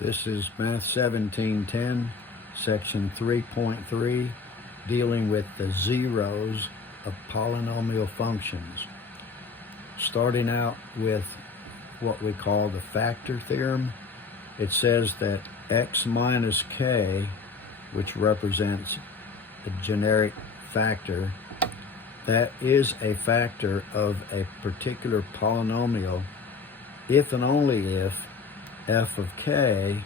This is Math 1710, Section 3.3, dealing with the zeros of polynomial functions. Starting out with what we call the factor theorem, it says that x minus k, which represents a generic factor, that is a factor of a particular polynomial if and only if f of k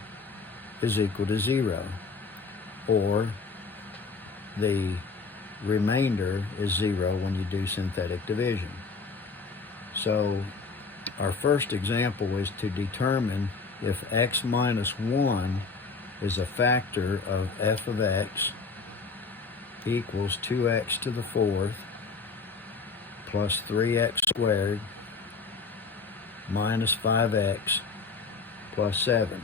is equal to 0, or the remainder is 0 when you do synthetic division. So our first example is to determine if x minus 1 is a factor of f of x equals 2x to the fourth plus 3x squared minus 5x plus 7.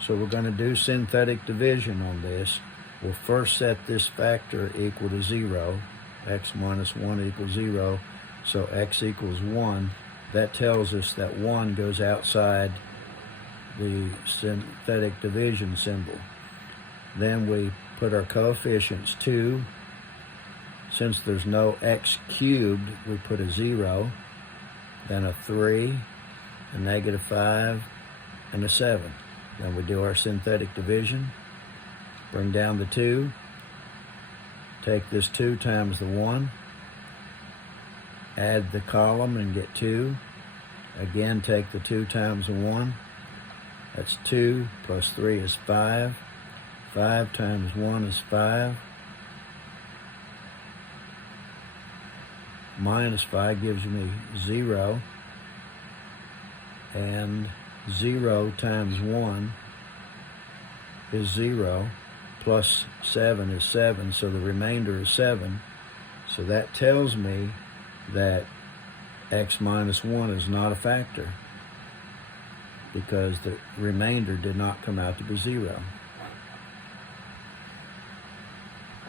So we're going to do synthetic division on this. We'll first set this factor equal to 0. X minus 1 equals 0. So x equals 1. That tells us that 1 goes outside the synthetic division symbol. Then we put our coefficients 2. Since there's no x cubed, we put a 0, then a 3, a negative 5, and a 7. Then we do our synthetic division. Bring down the 2. Take this 2 times the 1. Add the column and get 2. Again, take the 2 times the 1. That's 2 plus 3 is 5. 5 times 1 is 5. Minus 5 gives me 0. And 0 times 1 is 0. Plus 7 is 7. So the remainder is 7. So that tells me that x minus 1 is not a factor, because the remainder did not come out to be 0.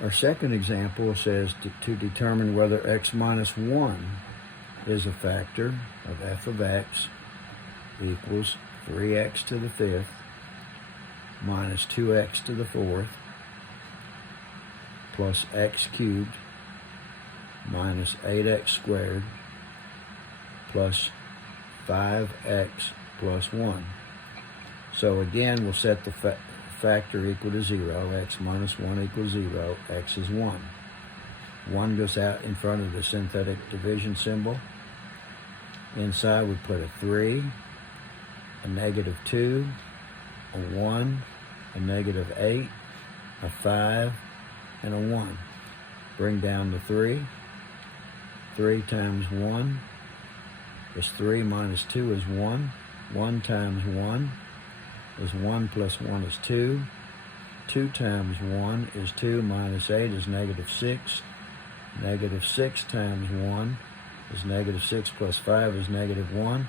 Our second example says to determine whether x minus 1 is a factor of f of x equals 3x to the fifth minus 2x to the fourth plus x cubed minus 8x squared plus 5x plus 1. So again, we'll set the factor equal to 0. X minus 1 equals 0. X is 1. 1 goes out in front of the synthetic division symbol. Inside we put a 3, a negative 2, a 1, a negative 8, a 5, and a 1. Bring down the 3. 3 times 1 is 3 minus 2 is 1. 1 times 1 is 1 plus 1 is 2. 2 times 1 is 2 minus 8 is negative 6. Negative 6 times 1 is negative 6 plus 5 is negative 1.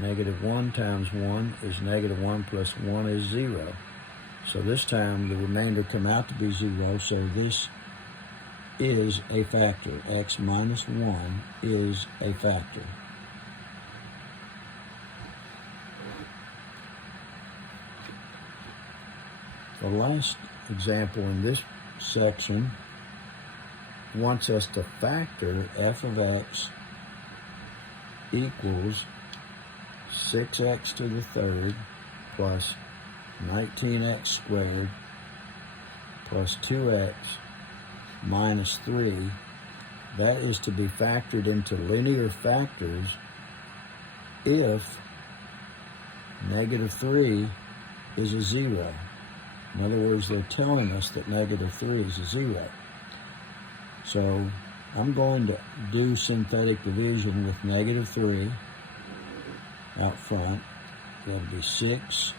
Negative 1 times 1 is negative 1 plus 1 is 0. So this time the remainder come out to be 0, so this is a factor. X minus 1 is a factor. The last example in this section wants us to factor f of x equals 6x to the third plus 19x squared plus 2x minus 3. That is to be factored into linear factors if negative 3 is a 0. In other words, they're telling us that negative 3 is a 0. So I'm going to do synthetic division with negative 3 out front. That'll be 6,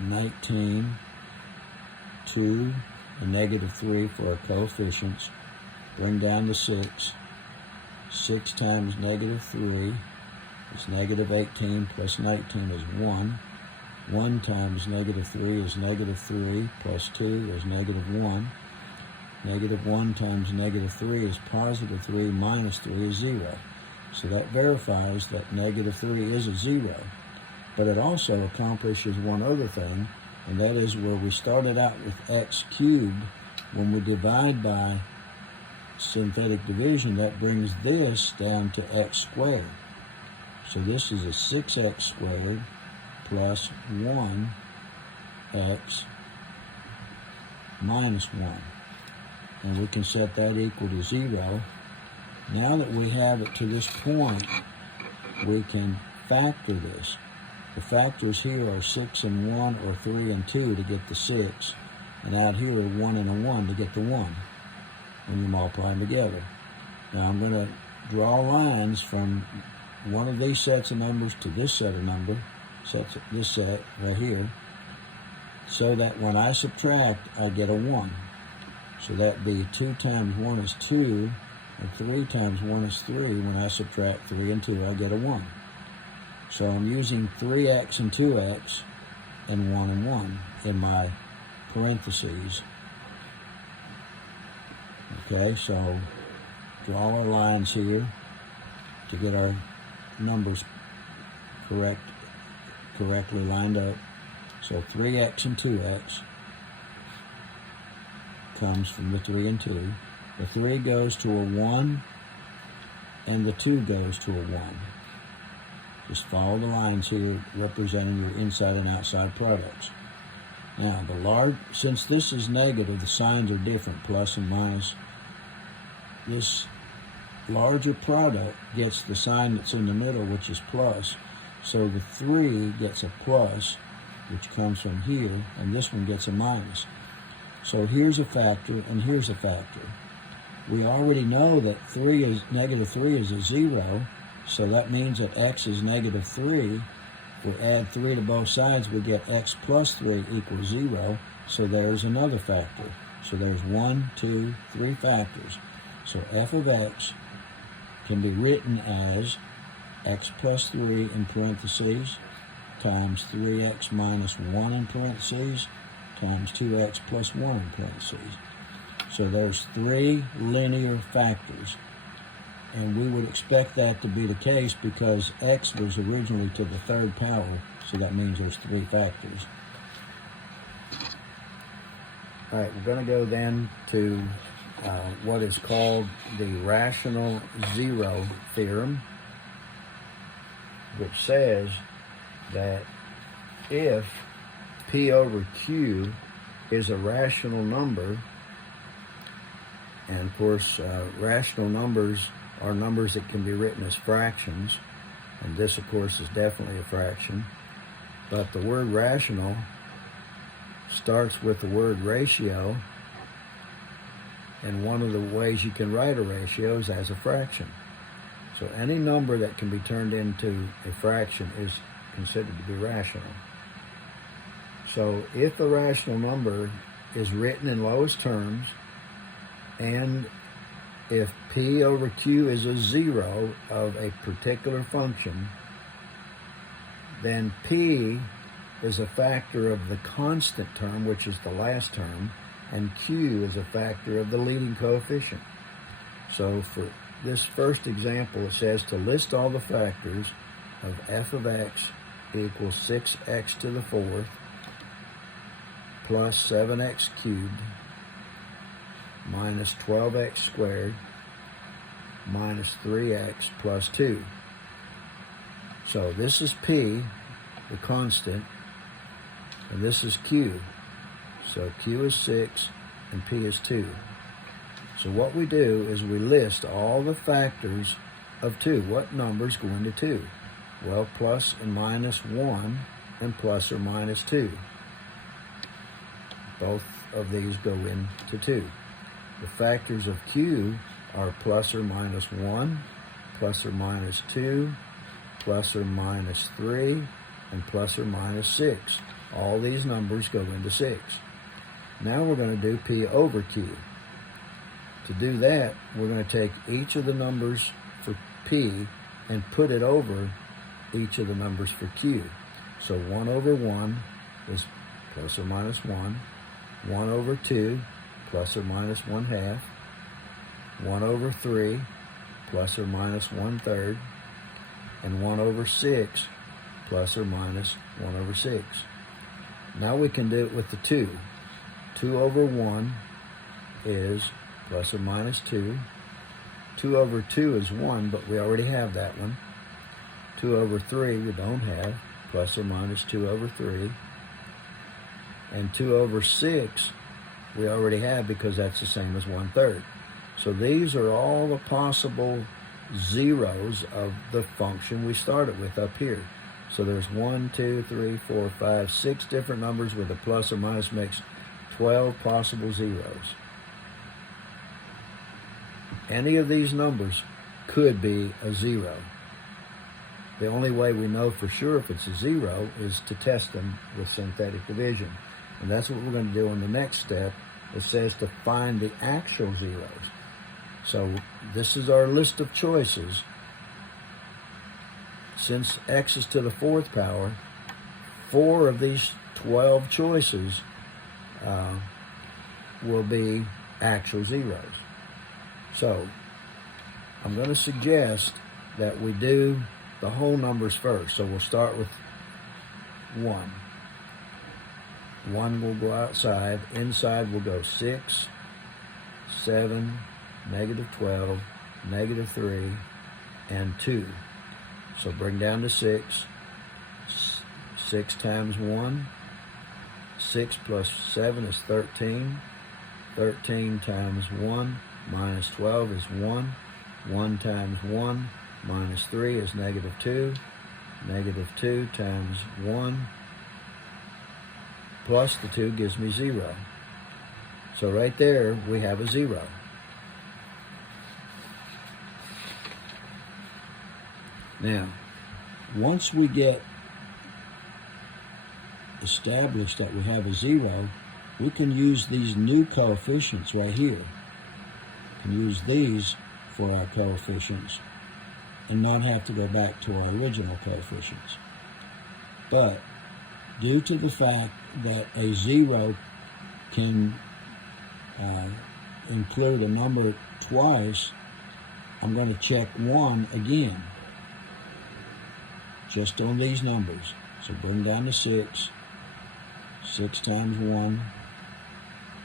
19, 2, and negative 3 for our coefficients. Bring down the 6. 6 times negative 3 is negative 18 plus 19 is 1. 1 times negative 3 is negative 3 plus 2 is negative 1. Negative 1 times negative 3 is positive 3 minus 3 is 0. So that verifies that negative 3 is a 0. But it also accomplishes one other thing, and that is where we started out with x cubed. When we divide by synthetic division, that brings this down to x squared. So this is a 6x squared plus 1x minus 1. And we can set that equal to 0. Now that we have it to this point, we can factor this. The factors here are 6 and 1 or 3 and 2 to get the 6. And out here are 1 and a 1 to get the 1 when you multiply them together. Now I'm going to draw lines from one of these sets of numbers to this set of numbers, this set right here, so that when I subtract, I get a 1. So that'd be 2 times 1 is 2, and 3 times 1 is 3. When I subtract 3 and 2, I get a 1. So I'm using 3x and 2x and 1 and 1 in my parentheses. Okay, so draw our lines here to get our numbers correctly lined up. So 3x and 2x comes from the 3 and 2. The 3 goes to a 1, and the 2 goes to a 1. Just follow the lines here representing your inside and outside products. Now, since this is negative, the signs are different, plus and minus. This larger product gets the sign that's in the middle, which is plus. So the 3 gets a plus, which comes from here, and this one gets a minus. So here's a factor, and here's a factor. We already know that negative 3 is a 0, so that means that x is negative 3. If we add 3 to both sides, we get x plus 3 equals 0, so there's another factor. So there's 1, 2, 3 factors. So f of x can be written as x plus 3 in parentheses times 3x minus 1 in parentheses times 2x plus 1 in parentheses. So there's 3 linear factors. And we would expect that to be the case because x was originally to the 3rd power, so that means there's 3 factors. All right, we're going to go then to what is called the rational zero theorem, which says that if P over Q is a rational number, and of course rational numbers are numbers that can be written as fractions, and this of course is definitely a fraction, but the word rational starts with the word ratio, and one of the ways you can write a ratio is as a fraction. So any number that can be turned into a fraction is considered to be rational. So if a rational number is written in lowest terms, and if P over Q is a 0 of a particular function, then P is a factor of the constant term, which is the last term, and Q is a factor of the leading coefficient. So for this first example, it says to list all the factors of f of x equals 6x to the 4th plus 7x cubed minus 12x squared minus 3x plus 2. So this is P, the constant, and this is Q. So Q is 6 and P is 2. So what we do is we list all the factors of 2. What numbers go into 2? Well, plus and minus 1 and plus or minus 2. Both of these go into 2. The factors of Q are plus or minus 1, plus or minus 2, plus or minus 3, and plus or minus 6. All these numbers go into 6. Now we're going to do P over Q. To do that, we're going to take each of the numbers for P and put it over each of the numbers for Q. So 1 over 1 is plus or minus 1. 1 over 2, plus or minus 1/2. 1 over 3, plus or minus 1/3. And 1 over 6, plus or minus 1 over 6. Now we can do it with the 2. 2 over 1 is plus or minus 2. 2 over 2 is 1, but we already have that one. 2 over 3 we don't have, plus or minus 2 over 3. And 2 over 6 we already have because that's the same as 1/3. So these are all the possible zeros of the function we started with up here. So there's 1, 2, 3, 4, 5, 6 different numbers with a plus or minus makes 12 possible zeros. Any of these numbers could be a 0. The only way we know for sure if it's a 0 is to test them with synthetic division. And that's what we're going to do in the next step. It says to find the actual zeros. So this is our list of choices. Since x is to the 4th power, 4 of these 12 choices will be actual zeros. So I'm going to suggest that we do the whole numbers first. So we'll start with 1. 1 will go outside. Inside will go 6, 7, negative 12, negative 3, and 2. So bring down to 6. 6 times 1. 6 plus 7 is 13. 13 times 1 minus 12 is 1. 1 times 1 minus 3 is negative 2. Negative 2 times 1 plus the 2 gives me 0. So right there we have a 0. Now, once we get established that we have a 0, we can use these new coefficients right here. We can use these for our coefficients and not have to go back to our original coefficients. But due to the fact that a 0 can include a number twice, I'm going to check 1 again, just on these numbers. So bring down to 6. 6 times 1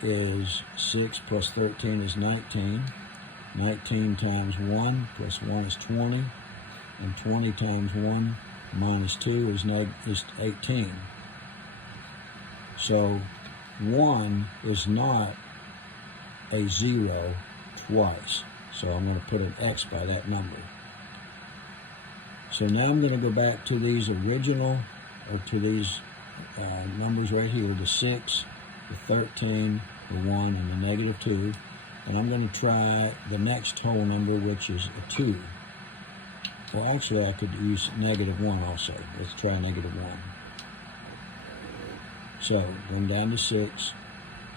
is 6 plus 13 is 19. 19 times 1 plus 1 is 20. And 20 times 1 minus 2 is 18. So 1 is not a 0 twice. So I'm going to put an X by that number. So now I'm going to go back to these original, or to these numbers right here, the 6, the 13, the 1, and the negative 2. And I'm going to try the next whole number, which is a 2. Well, actually, I could use negative 1 also. Let's try negative 1. So, going down to 6.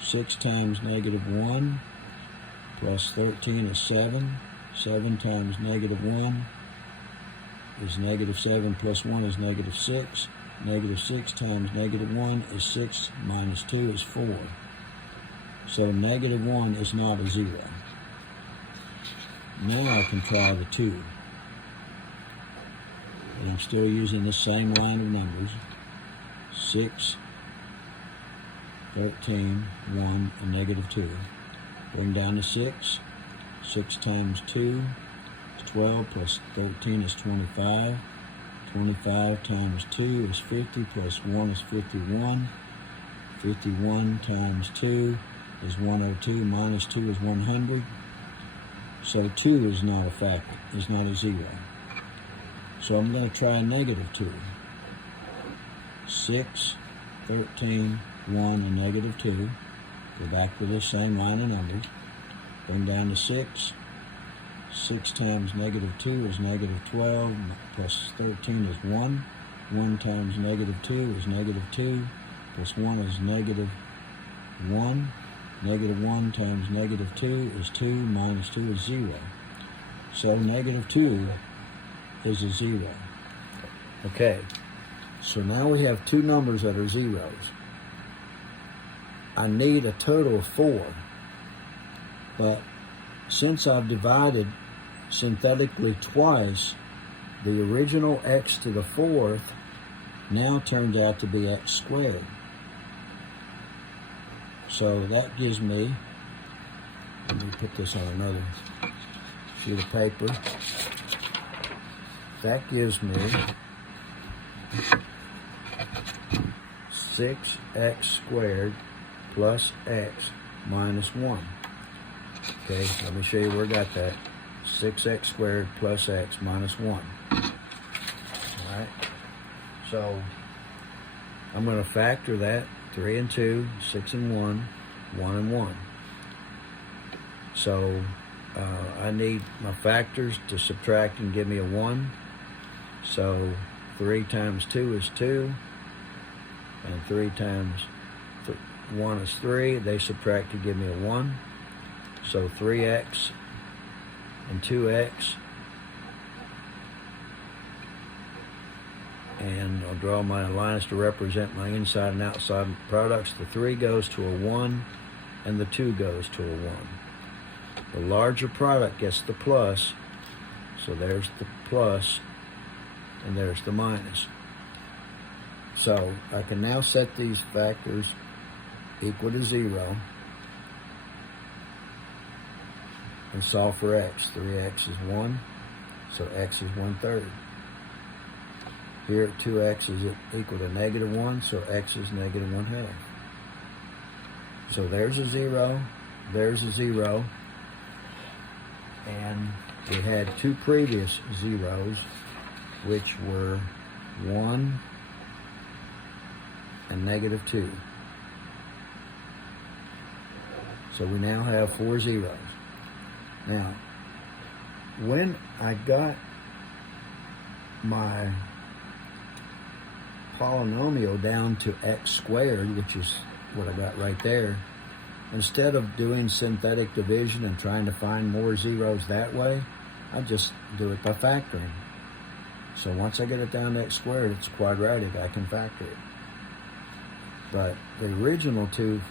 6 times negative 1 plus 13 is 7. 7 times negative 1 is negative 7 plus 1 is negative 6. Negative 6 times negative 1 is 6 minus 2 is 4. So negative 1 is not a 0. Now I can try the 2. And I'm still using the same line of numbers. 6, 13, 1, and negative 2. Bring down to 6. 6 times 2 is 12 plus 13 is 25. 25 times 2 is 50 plus 1 is 51. 51 times 2 is 102 minus 2 is 100. So 2 is not a factor, is not a 0. So I'm going to try negative 2. 6, 13, 1, and negative 2. Go back to this same line of numbers. Bring down to 6. 6 times negative 2 is negative 12, plus 13 is 1. 1 times negative 2 is negative 2, plus 1 is negative 1. Negative 1 times negative 2 is 2, minus 2 is 0. So negative 2 is a 0. Okay, so now we have two numbers that are zeros. I need a total of 4, but since I've divided synthetically twice, the original x to the 4th now turns out to be x squared. So that gives me, let me put this on another sheet of paper. That gives me 6x squared plus x minus 1. Okay, let me show you where I got that. 6x squared plus x minus 1. Alright, so I'm going to factor that. 3 and 2, 6 and 1, 1 and 1. So I need my factors to subtract and give me a 1. So 3 times 2 is 2, and 3 times 1 is 3. They subtract to give me a 1. So 3x and 2x, and I'll draw my lines to represent my inside and outside products. The 3 goes to a 1, and the 2 goes to a 1. The larger product gets the plus, so there's the plus, and there's the minus. So I can now set these factors equal to 0 and solve for x. 3x is 1, so x is 1/3. Here 2x is equal to -1, so x is -1/2. So there's a 0, there's a 0, and we had 2 previous zeros, which were 1 and -2. So we now have 4 zeros. Now, when I got my polynomial down to x squared, which is what I got right there, instead of doing synthetic division and trying to find more zeros that way, I just do it by factoring. So once I get it down to x squared, it's quadratic, I can factor it. But the original 2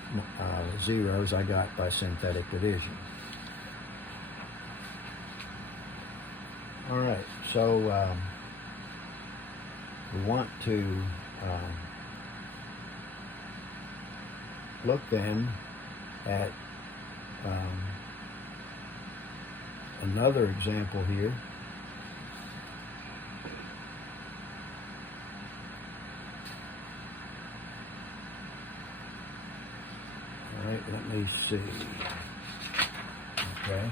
zeros I got by synthetic division. All right, so we want to look then at another example here. All right, let me see. Okay.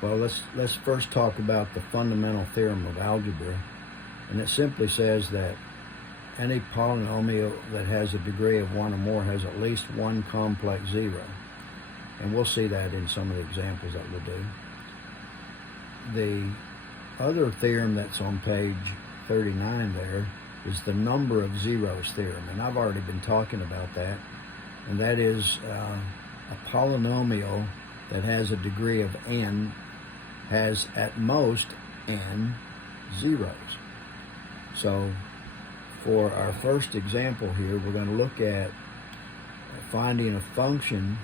Well, let's first talk about the fundamental theorem of algebra, and it simply says that any polynomial that has a degree of 1 or more has at least one complex 0, and we'll see that in some of the examples that we'll do. The other theorem that's on page 39 there is the number of zeros theorem, and I've already been talking about that, and that is a polynomial that has a degree of n has at most n zeros. So for our first example here, we're going to look at finding a function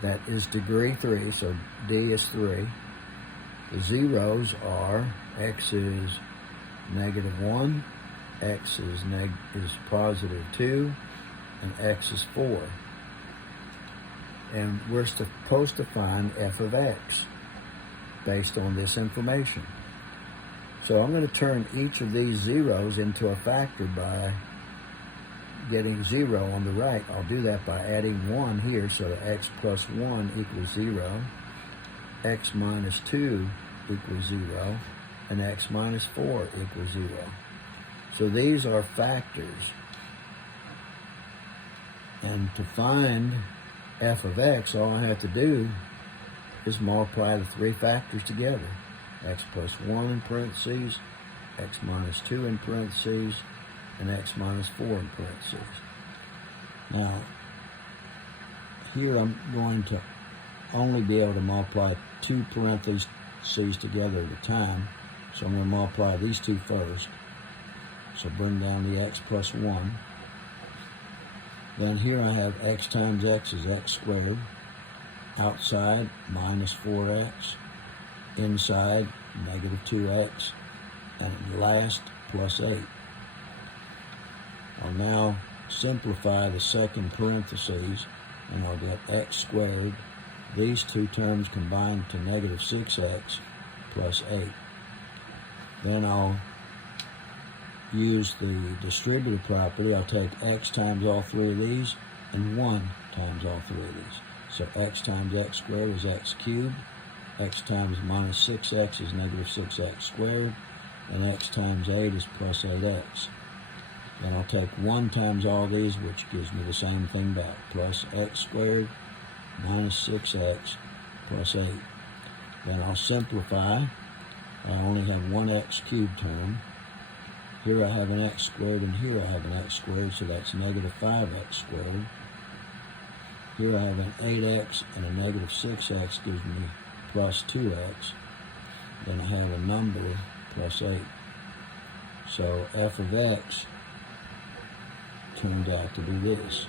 that is degree 3, so d is 3. The zeros are x is -1, x is +2, and x is 4. And we're supposed to find f of x based on this information. So I'm going to turn each of these zeros into a factor by getting 0 on the right. I'll do that by adding 1 here, so x plus 1 equals 0, x minus 2 equals 0, and x minus 4 equals 0. So these are factors. And to find f of x, all I have to do is multiply the 3 factors together. X plus 1 in parentheses, x minus 2 in parentheses, and x minus 4 in parentheses. Now, here I'm going to only be able to multiply 2 parentheses together at a time, so I'm going to multiply these 2 first. So bring down the x plus 1. Then here I have x times x is x squared. Outside, minus 4x. Inside, -2x. And last, plus 8. I'll now simplify the second parentheses, and I'll get x squared. These two terms combine to negative 6x plus 8. Then I'll use the distributive property. I'll take x times all three of these and 1 times all three of these. So x times x squared is x cubed. X times minus 6x is negative 6x squared. And x times 8 is plus 8x. Then I'll take 1 times all these, which gives me the same thing back. Plus x squared minus 6x plus 8. Then I'll simplify. I only have one x cubed term. Here I have an x squared, and here I have an x squared, so that's negative 5x squared. Here I have an 8x and a negative 6x gives me plus 2x. Then I have a number plus 8. So f of x turned out to be this.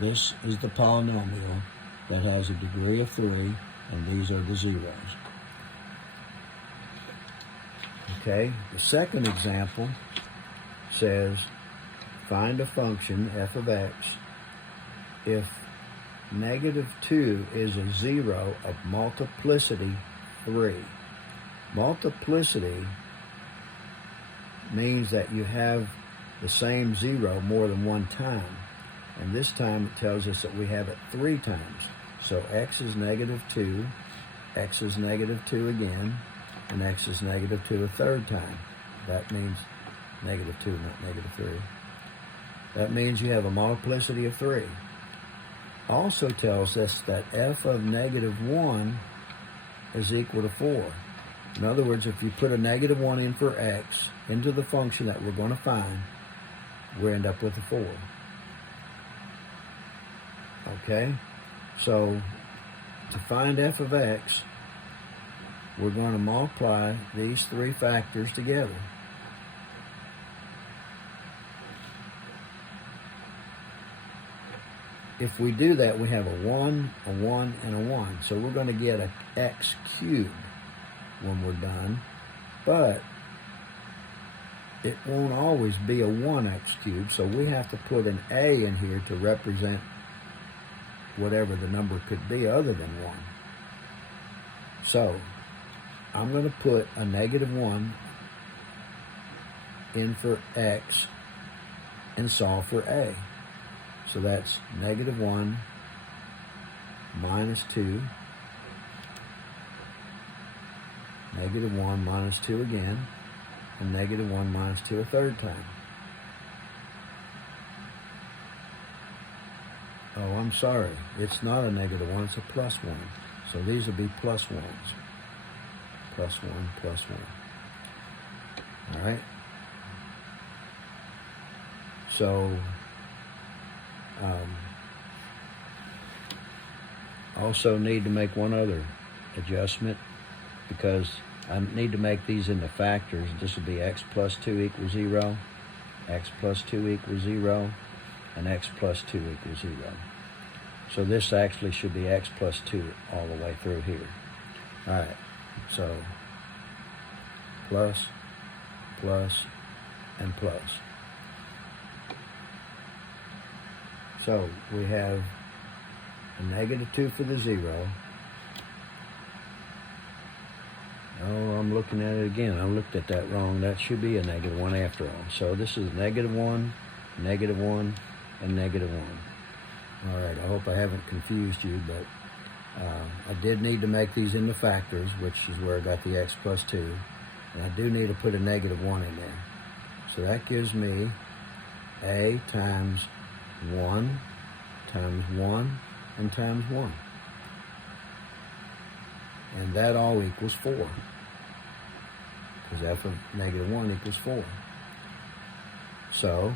This is the polynomial that has a degree of 3, and these are the zeros. Okay, the second example says find a function f of x if negative 2 is a zero of multiplicity 3. Multiplicity means that you have the same zero more than one time. And this time it tells us that we have it 3 times. So x is negative 2, x is negative 2 again, and x is negative 2 a third time. That means negative 2, not negative 3. That means you have a multiplicity of 3. Also tells us that f of negative 1 is equal to 4. In other words, if you put a negative 1 in for x into the function that we're going to find, we end up with a 4. Okay? So, to find f of x, we're going to multiply these 3 factors together. If we do that, we have a 1, a 1, and a 1. So we're going to get an x cubed when we're done. But it won't always be a 1x cubed, so we have to put an a in here to represent whatever the number could be other than 1. So I'm going to put a negative 1 in for x and solve for a. So that's negative 1 minus 2, negative 1 minus 2 again, and negative 1 minus 2 a third time. Oh, I'm sorry. It's not a negative 1, it's a plus 1. So these will be plus 1s. Plus 1, plus 1. All right? So, also need to make one other adjustment because I need to make these into factors. This will be x plus 2 equals 0, x plus 2 equals 0, and x plus 2 equals 0. So this actually should be x plus 2 all the way through here. All right, so plus, plus, and plus. So we have a negative 2 for the 0. Oh, I'm looking at it again. I looked at that wrong. That should be a negative 1 after all. So this is negative 1, negative 1, and negative 1. All right, I hope I haven't confused you, but I did need to make these into factors, which is where I got the x plus 2. And I do need to put a negative 1 in there. So that gives me a times 1 times 1 and times 1. And that all equals 4. Because f of negative 1 equals 4. So,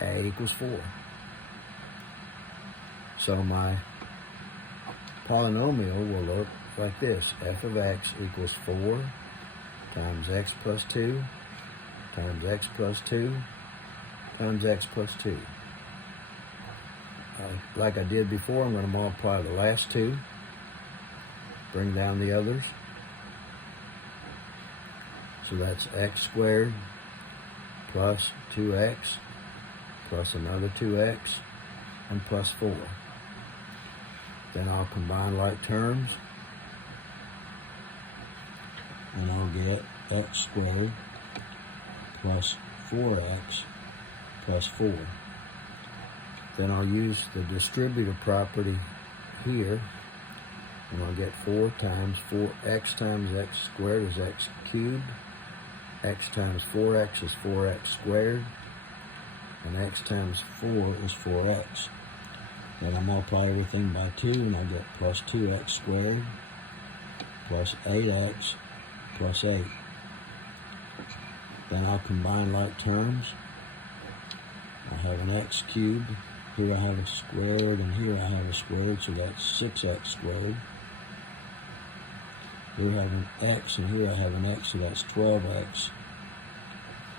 a equals 4. So my polynomial will look like this. F of x equals 4 times x plus 2 times x plus 2 times x plus 2. Like I did before, I'm going to multiply the last 2, bring down the others. So that's x squared plus 2x plus another 2x and plus 4. Then I'll combine like terms and I'll get x squared plus 4x plus 4. Then I'll use the distributive property here, and I'll get 4 times 4x times x squared is x cubed, x times 4x is 4x squared, and x times 4 is 4x. Then I'll multiply everything by 2, and I'll get plus 2x squared plus 8x plus 8. Then I'll combine like terms. I have an x cubed, here I have a squared, and here I have a squared, so that's 6x squared. Here I have an x, and here I have an x, so that's 12x,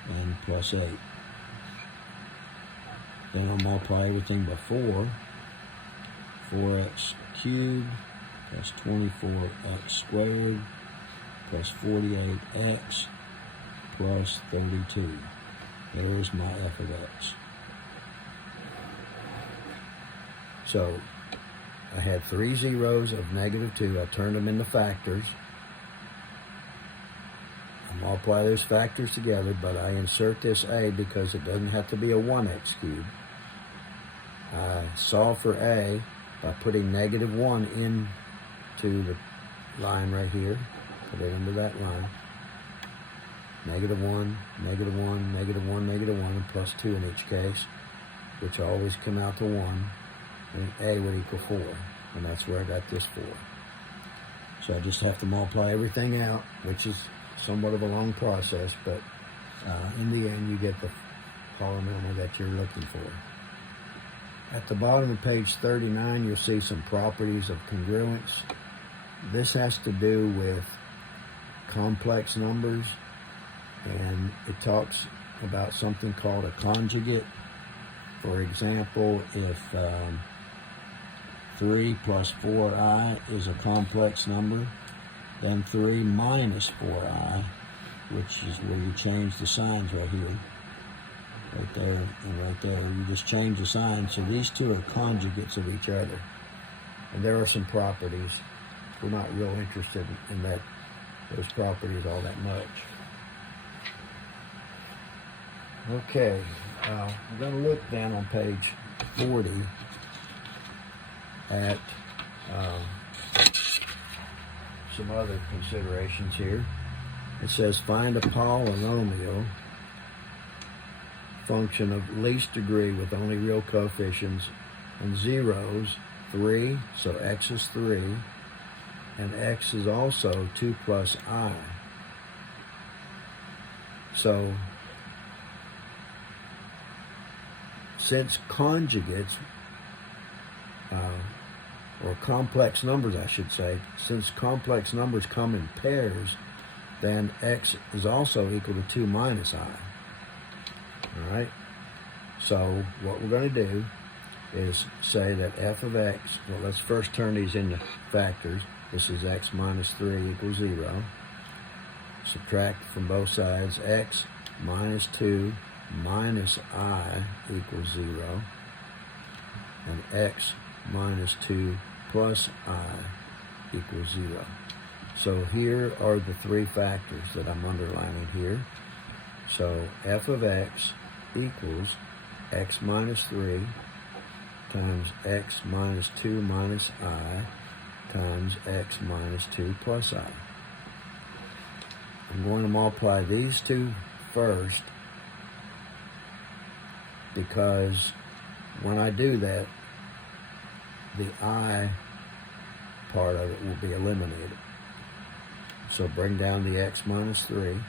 and plus 8. Then I'll multiply everything by 4. 4x cubed plus 24x squared plus 48x plus 32. There's my f of x. So I had 3 zeros of -2. I turned them into factors. I multiply those factors together, but I insert this a because it doesn't have to be a 1x cubed. I solve for a by putting -1 into the line right here. Put it into that line. -1, -1, -1, -1, and plus 2 in each case, which always come out to 1. And a would equal 4, and that's where I got this 4. So I just have to multiply everything out, which is somewhat of a long process, but in the end you get the polynomial that you're looking for. At the bottom of page 39, you'll see some properties of congruence. This has to do with complex numbers, and it talks about something called a conjugate. For example, if 3 plus 4i is a complex number, then 3 minus 4i, which is where you change the signs right here, right there and right there. You just change the signs. So these two are conjugates of each other. And there are some properties. We're not real interested in those properties all that much. Okay, we're going to look then on page 40 at some other considerations here. It says find a polynomial function of least degree with only real coefficients and zeros, 3, so x is 3, and x is also 2 plus I. So since conjugates, or complex numbers, I should say, since complex numbers come in pairs, then x is also equal to 2 minus I. All right? So what we're going to do is say that f of x, well, let's first turn these into factors. This is x minus 3 equals 0. Subtract from both sides. X minus 2 minus I equals 0. And x minus 2 plus I equals 0. So here are the 3 factors that I'm underlining here. So f of x equals x minus 3 times x minus 2 minus I times x minus 2 plus I. I'm going to multiply these two first because when I do that, the I part of it will be eliminated. So bring down the x minus 3.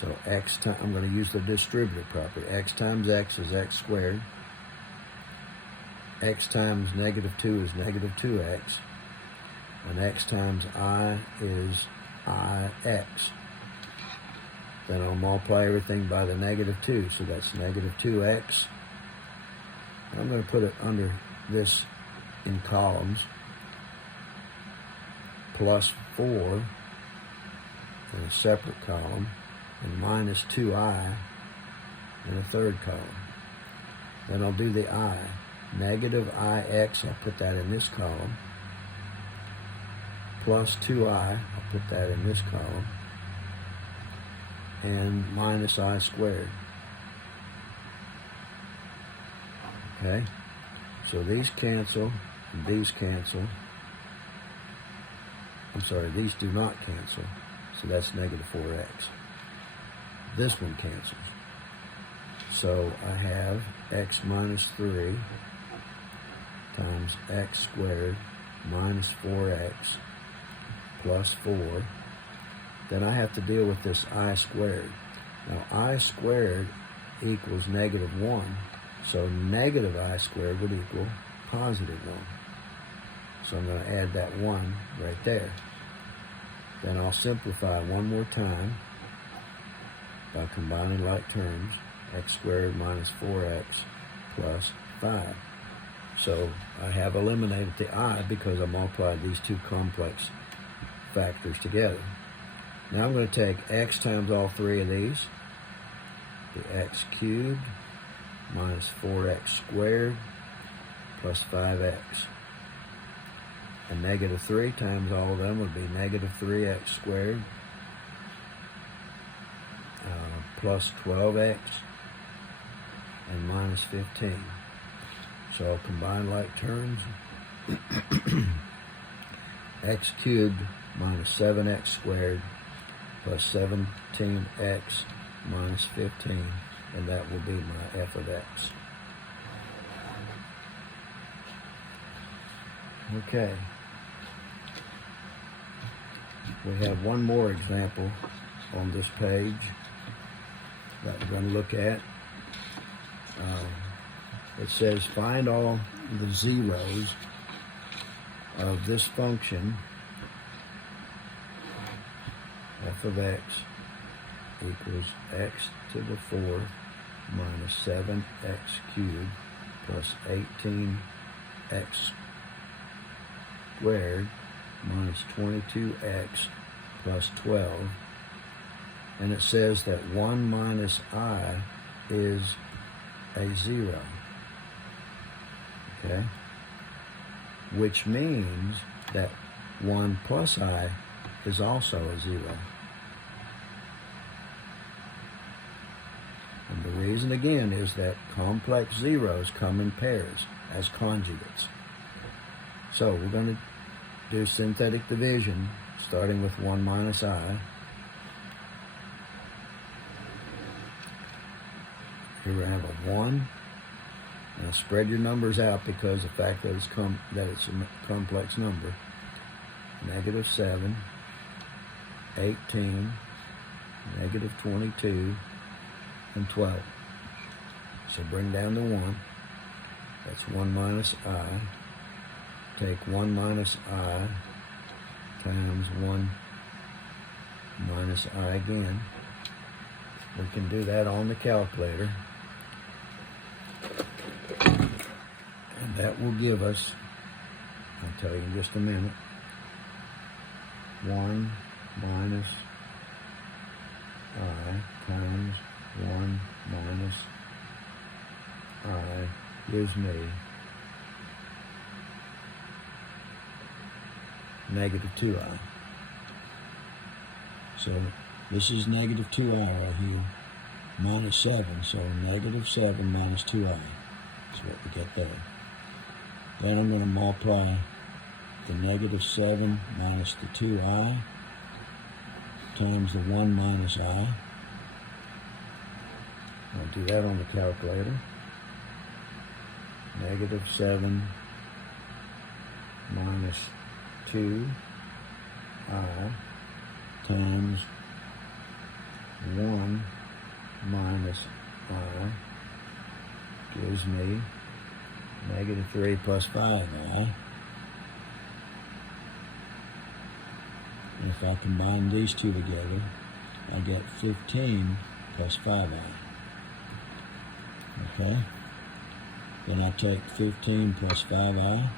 So x times, I'm going to use the distributive property. X times x is x squared. X times -2 is -2x. And x times I is ix. Then I'll multiply everything by the -2. So that's -2x. I'm going to put it under this in columns. Plus 4 in a separate column, and minus 2i in a third column. Then I'll do the I. Negative ix, I'll put that in this column. Plus 2i, I'll put that in this column. And minus I squared. Okay? So these cancel, and these cancel. I'm sorry, these do not cancel. So that's negative 4x. This one cancels. So I have x minus 3 times x squared minus 4x plus 4. Then I have to deal with this I squared. Now I squared equals negative 1. So negative I squared would equal positive 1. So I'm going to add that 1 right there. Then I'll simplify one more time by combining like terms. X squared minus 4x plus 5. So I have eliminated the I because I multiplied these two complex factors together. Now I'm going to take x times all three of these. The x cubed minus 4x squared plus 5x. And negative 3 times all of them would be negative 3x squared plus 12x and minus 15. So I'll combine like terms. X cubed minus 7x squared plus 17x minus 15, and that will be my f of x. Okay. We have one more example on this page that we're going to look at. It says find all the zeros of this function f of x equals x to the 4th minus 7x cubed plus 18x squared minus 22x plus 12. And it says that 1 minus I is a 0. Okay? Which means that 1 plus I is also a 0. And the reason again is that complex zeros come in pairs as conjugates. So we're going to do synthetic division starting with 1 minus I. Here we have a 1. Now spread your numbers out because the fact that it's a complex number. Negative 7, 18, negative 22, and 12. So bring down the 1. That's 1 minus I. Take 1 minus I times 1 minus I again. We can do that on the calculator. And that will give us, I'll tell you in just a minute, 1 minus I times 1 minus I gives me negative 2I. So this is negative 2I right here, minus 7, so negative 7 minus 2I is what we get there. Then I'm going to multiply the negative 7 minus the 2I times the 1 minus I. I'll do that on the calculator. Negative 7 minus 2I times 1 minus I gives me negative 3 plus 5I. And if I combine these two together, I get 15 plus 5I. Okay? Then I take 15 plus 5I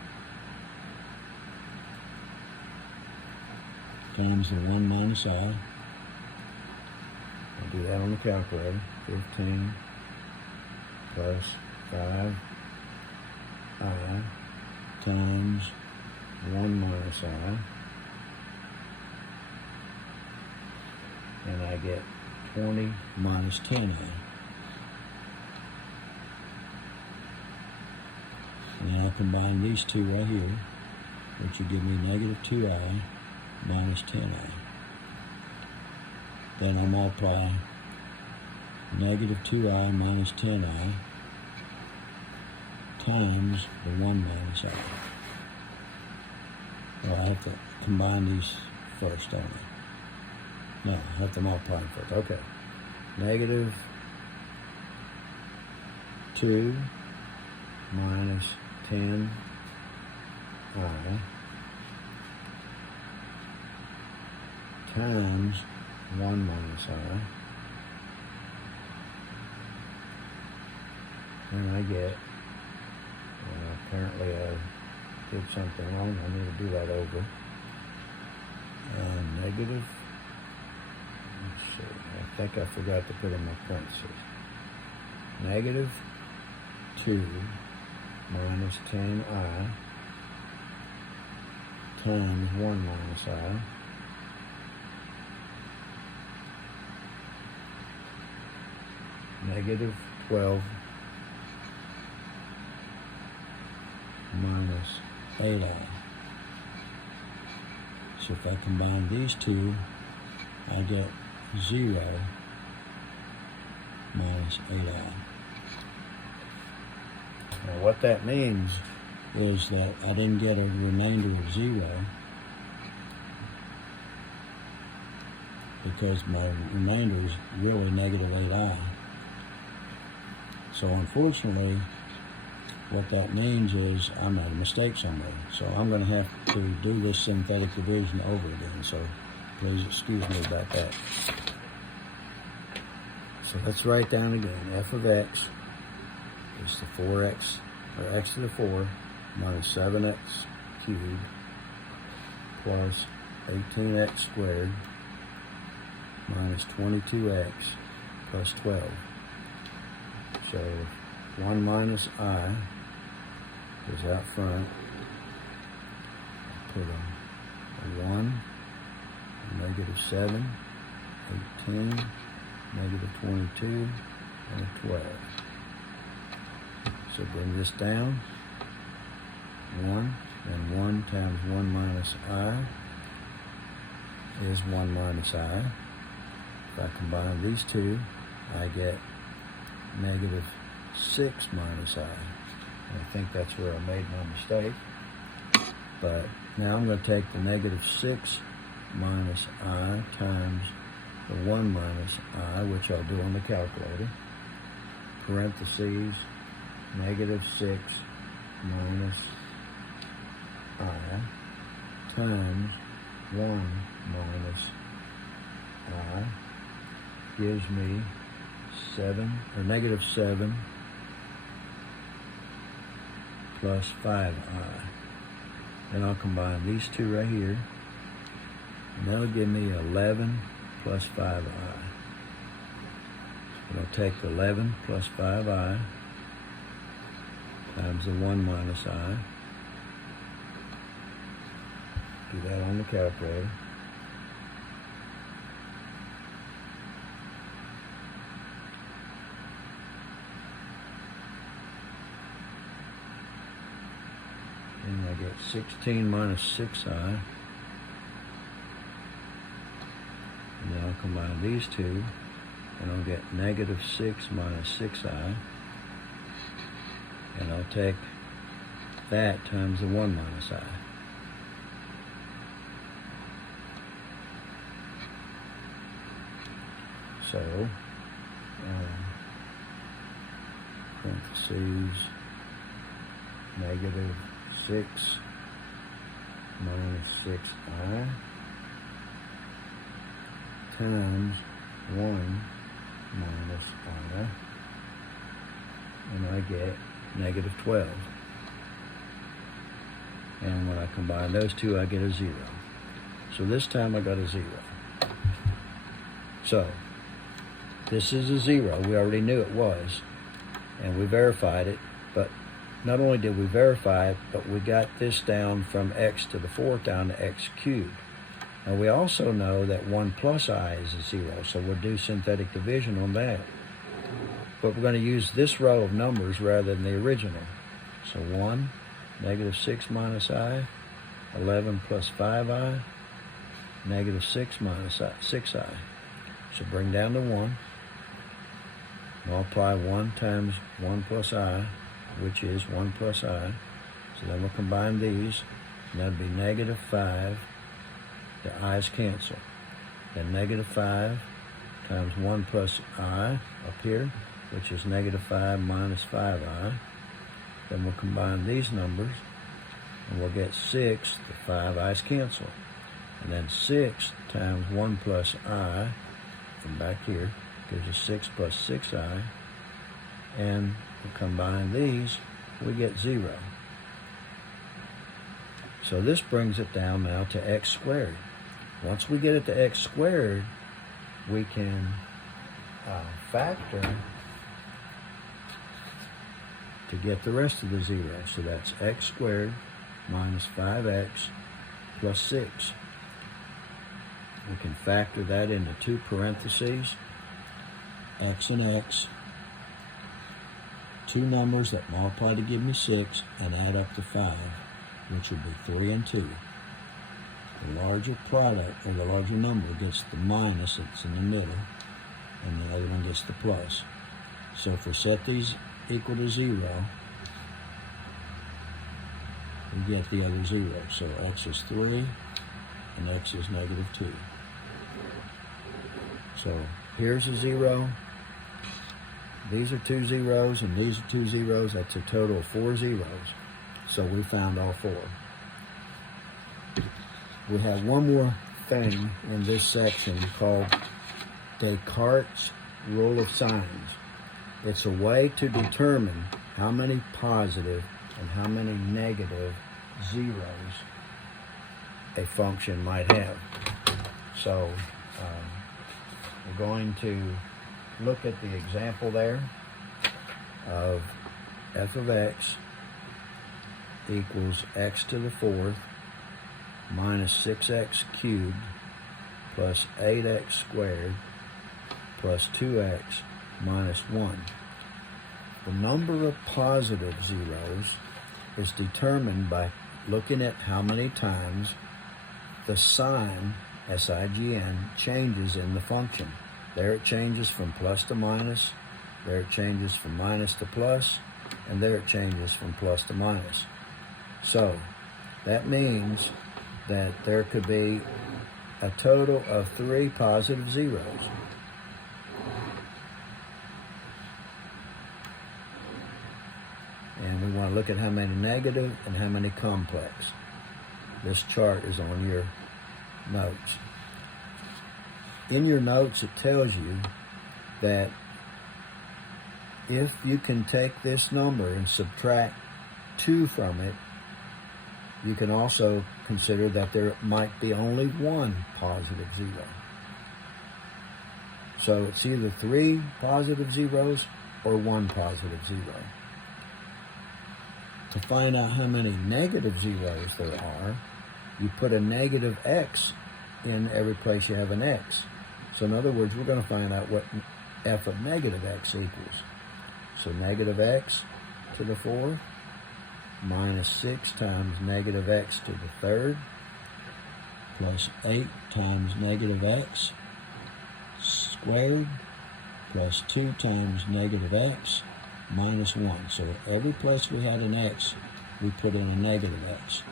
times the 1 minus I Do that on the calculator. 15 plus 5i times 1 minus I. And I get 20 minus 10i. And then I combine these two right here, which will give me negative 2i minus 10i. Then I'll multiply negative 2i minus 10i times the 1 minus I. Well, I have to combine these first, don't I? No, I have to multiply them first. Okay. Negative 2 minus 10i times 1 minus I. And I get, apparently I did something wrong. I need to do that over. Negative, let's see, I think I forgot to put in my parentheses. Negative 2 minus 10i times 1 minus I. Negative 12 minus 8i. So if I combine these two, I get 0 minus 8i. Now what that means is that I didn't get a remainder of 0 because my remainder is really negative 8i. So unfortunately, what that means is I made a mistake somewhere. So I'm going to have to do this synthetic division over again. So please excuse me about that. So let's write down again. F of x is the 4x, or x to the 4, minus 7x cubed plus 18x squared minus 22x plus 12. So 1 minus I is out front. Put a 1, a negative 7, 18, negative 22, and a 12. So bring this down. 1, and 1 times 1 minus I is 1 minus I. If I combine these two, I get negative 6 minus I. And I think that's where I made my mistake. But now I'm going to take the negative 6 minus I times the 1 minus I, which I'll do on the calculator. Parentheses, negative 6 minus I times 1 minus I gives me 7, or negative 7 plus 5i. Then I'll combine these two right here, and that'll give me 11 plus 5i. And I'll take 11 plus 5i times the 1 minus I. Do that on the calculator. And I get 16 minus 6i. And then I'll combine these two, and I'll get negative 6 minus 6i. And I'll take that times the 1 minus I. So, parentheses, negative 6 minus 6i times 1 minus I, and I get negative 12. And when I combine those two, I get a 0. So this time I got a 0. So This is a 0. We already knew it was, and we verified it. But not only did we verify it, but we got this down from x to the 4th down to x cubed. Now we also know that 1 plus I is a 0, so we'll do synthetic division on that. But we're going to use this row of numbers rather than the original. So 1, negative 6 minus I, 11 plus 5I, negative 6 minus 6I. So bring down to 1. Multiply 1 times 1 plus I, which is 1 plus I. So then we'll combine these, and that'll be negative 5. The i's cancel. Then negative 5 times 1 plus I up here, which is negative 5 minus 5I. Then we'll combine these numbers, and we'll get 6. The 5 i's cancel. And then 6 times 1 plus I from back here gives us 6 plus 6I. And we'll combine these, we get 0. So this brings it down now to x squared. Once we get it to x squared, we can factor to get the rest of the zeros. So that's x squared minus 5x plus 6. We can factor that into 2 parentheses, x and x, 2 numbers that multiply to give me 6 and add up to 5, which would be 3 and 2. The larger product, or the larger number, gets the minus that's in the middle, and the other one gets the plus. So if we set these equal to 0, we get the other 0. So x is 3, and x is negative 2. So here's a 0. These are 2 zeros, and these are 2 zeros. That's a total of 4 zeros. So we found all 4. We have one more thing in this section called Descartes' rule of signs. It's a way to determine how many positive and how many negative zeros a function might have. So we're going to look at the example there of f of x equals x to the 4th minus 6x cubed plus 8x squared plus 2x minus 1. The number of positive zeros is determined by looking at how many times the sign, S-I-G-N, changes in the function. There it changes from plus to minus, there it changes from minus to plus, and there it changes from plus to minus. So that means that there could be a total of 3 positive zeros. And we want to look at how many negative and how many complex. This chart is on your notes. In your notes, it tells you that if you can take this number and subtract 2 from it, you can also consider that there might be only 1 positive zero. So it's either 3 positive zeros or 1 positive zero. To find out how many negative zeros there are, you put a negative x in every place you have an x. So in other words, we're going to find out what f of negative x equals. So negative x to the 4th minus 6 times negative x to the 3rd plus 8 times negative x squared plus 2 times negative x minus 1. So every place we had an x, we put in a negative x.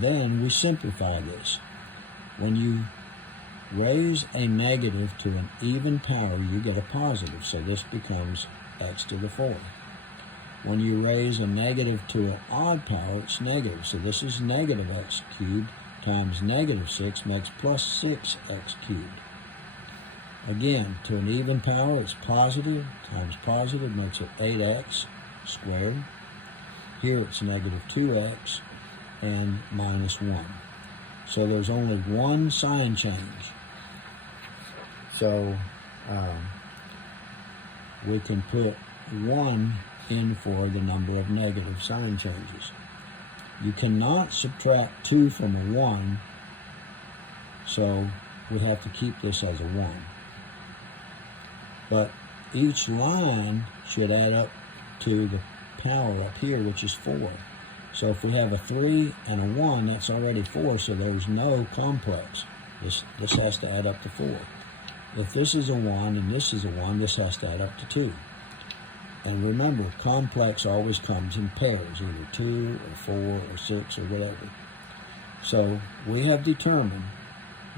Then we simplify this. When you raise a negative to an even power, you get a positive. So this becomes x to the 4th. When you raise a negative to an odd power, it's negative. So this is negative x cubed times negative 6 makes plus 6x cubed. Again, to an even power, it's positive times positive makes it 8x squared. Here it's negative 2x and minus 1. So there's only one sign change. So we can put 1 in for the number of negative sign changes. You cannot subtract 2 from a 1, so we have to keep this as a 1. But each line should add up to the power up here, which is 4. So if we have a 3 and a 1, that's already 4, so there's no complex. This has to add up to 4. If this is a 1 and this is a 1, this has to add up to 2. And remember, complex always comes in pairs, either 2 or 4 or 6 or whatever. So we have determined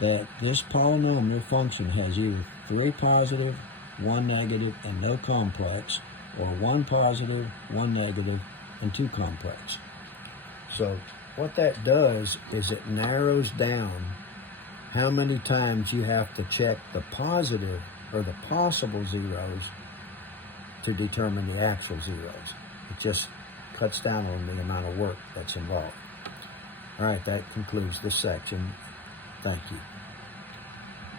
that this polynomial function has either 3 positive, 1 negative, and no complex, or 1 positive, 1 negative, and 2 complex. So what that does is it narrows down how many times you have to check the positive or the possible zeros to determine the actual zeros. It just cuts down on the amount of work that's involved. All right, that concludes this section. Thank you.